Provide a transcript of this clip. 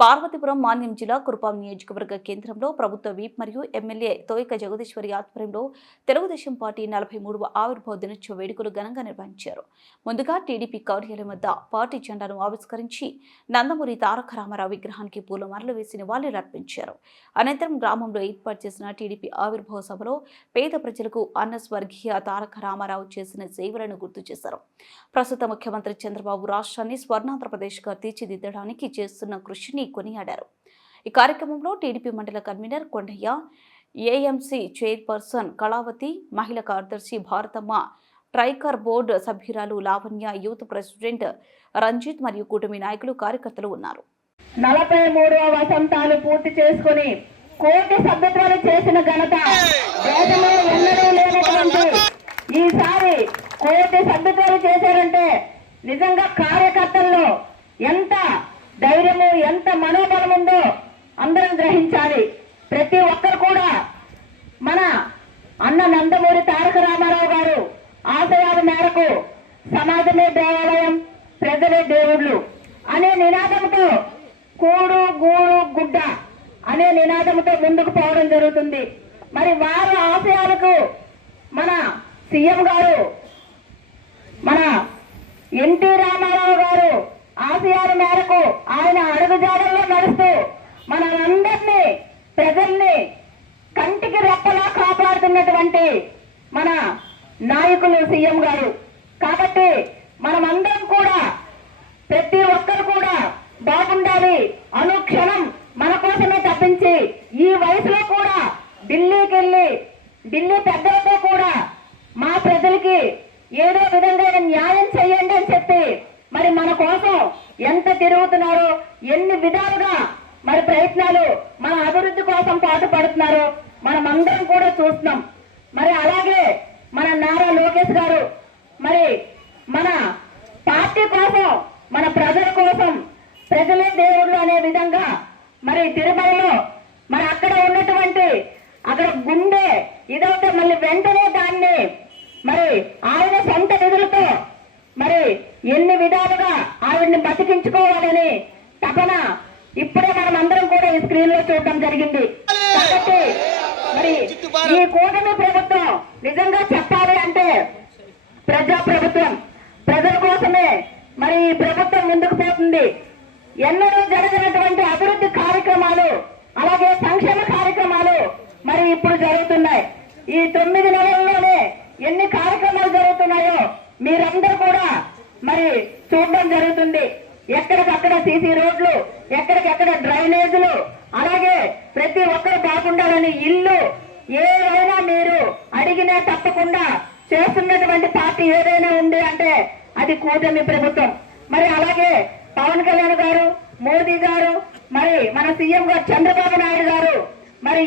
పార్వతీపురం మాన్యం జిల్లా కురుపాం నియోజకవర్గ కేంద్రంలో ప్రభుత్వ వీప్ మరియు ఎమ్మెల్యే తోయిక జగదీశ్వరి ఆధ్వర్యంలో తెలుగుదేశం పార్టీ 43వ ఆవిర్భావ దినోత్సవ వేడుకలు ఘనంగా నిర్వహించారు. ముందుగా టీడీపీ కార్యాలయం వద్ద పార్టీ జెండాను ఆవిష్కరించి నందమూరి తారక రామారావు విగ్రహానికి పూలమాలలు వేసి నివాళులర్పించారు. అనంతరం గ్రామంలో ఏర్పాటు చేసిన టీడీపీ ఆవిర్భావ సభలో పేద ప్రజలకు అన్న స్వర్గీయ తారక రామారావు చేసిన సేవలను గుర్తు చేశారు. ప్రస్తుత ముఖ్యమంత్రి చంద్రబాబు రాష్ట్రాన్ని స్వర్ణాంధ్రప్రదేశ్గా తీర్చిదిద్దడానికి చేస్తున్న కృషిని కొనియాడారు. ఈ కార్యక్రమంలో టీడీపీ మండల convener Kondaiah, AMC chairperson Kalavathi, మహిళా కార్యదర్శి భారతమ్మ, ట్రైకర్ బోర్డు సభ్యురాలు లావణ్య, యూత్ ప్రెసిడెంట్ రంజిత్ మరియు కూటమి నాయకులు, కార్యకర్తలు ఉన్నారు. 43వ వసంతాలు పూర్తి చేసుకుని కోటి సభ్యత్వాలు చేసిన ఘనత దేశంలో ఎన్నడూ లేనటువంటి ఈసారి కోటి సభ్యత్వాలు చేశారంటే నిజంగా కార్యకర్తల్లో ఎంత ధైర్యము, ఎంత మనోబలం ఉందో అందరం గ్రహించాలి. ప్రతి ఒక్కరు కూడా మన అన్న నందమూరి తారక రామారావు గారు ఆశయాల మేరకు సమాజమే దేవాలయం, ప్రజలే దేవుళ్ళు అనే నినాదంతో కూడు గూడు గుడ్డ అనే నినాదంతో ముందుకు పోవడం జరుగుతుంది. మరి వారి ఆశయాలకు మన సీఎం గారు, మన ఎన్టీ రామారావు గారు ఆశయాల మేరకు ఆయన అడుగుజాడల్లో నడుస్తూ మనందరినీ, ప్రజల్ని కంటికి రెప్పలా కాపాడుతున్నటువంటి మన నాయకులు సీఎం గారు. కాబట్టి మనమందరం కూడా, ప్రతి ఒక్కరు కూడా బాగుండాలి. అనుక్షణం మన కోసమే తప్పించి ఈ వయసులో కూడా ఢిల్లీకి వెళ్ళి ఢిల్లీ పెద్దలతో కూడా మా ప్రజలకి ఏదో విధంగా న్యాయం చేయండి అని చెప్పి మరి మన కోసం ఎంత తిరుగుతున్నారో, ఎన్ని విధాలుగా మరి ప్రయత్నాలు మన అభివృద్ధి కోసం పాటుపడుతున్నారో మనమందరం కూడా చూస్తున్నాం. మరి అలాగే మన నారా లోకేష్ గారు మరి మన పార్టీ కోసం, మన ప్రజల కోసం, ప్రజలే దేవుళ్ళు అనే విధంగా మరి తిరుమలలో మరి అక్కడ ఉన్నటువంటి అక్కడ గుండె ఇదైతే మళ్ళీ వెంటనే దాన్ని మరి ఆయన సొంత నిధులతో మరి ఎన్ని విధాలుగా ఆవిడ్ని బతికించుకోవాలని తపన ఇప్పుడే మనం అందరం కూడా ఈ స్క్రీన్ లో చూడటం జరిగింది. కాబట్టి మరి ఈ కూటమి ప్రభుత్వం నిజంగా చెప్పాలి అంటే ప్రజా ప్రభుత్వం, ప్రజల కోసమే మరి ఈ ప్రభుత్వం ముందుకు పోతుంది. ఎన్నడూ జరగనటువంటి అభివృద్ధి కార్యక్రమాలు, అలాగే సంక్షేమ కార్యక్రమాలు మరి ఇప్పుడు జరుగుతున్నాయి. ఈ 9 నెలల్లోనే ఎన్ని కార్యక్రమాలు జరుగుతున్నాయో మీరందరూ కూడా మరి చూడడం జరుగుతుంది. ఎక్కడికక్కడ సీసీ రోడ్లు, ఎక్కడికెక్కడ డ్రైనేజీలు, అలాగే ప్రతి ఒక్కరు బాగుండాలని ఇల్లు ఏదైనా మీరు అడిగినా తప్పకుండా చేస్తున్నటువంటి పార్టీ ఏదైనా ఉంది అంటే అది కూటమి ప్రభుత్వం. మరి అలాగే పవన్ కళ్యాణ్ గారు, మోదీ గారు, మరి మన సీఎం గారు చంద్రబాబు నాయుడు గారు మరి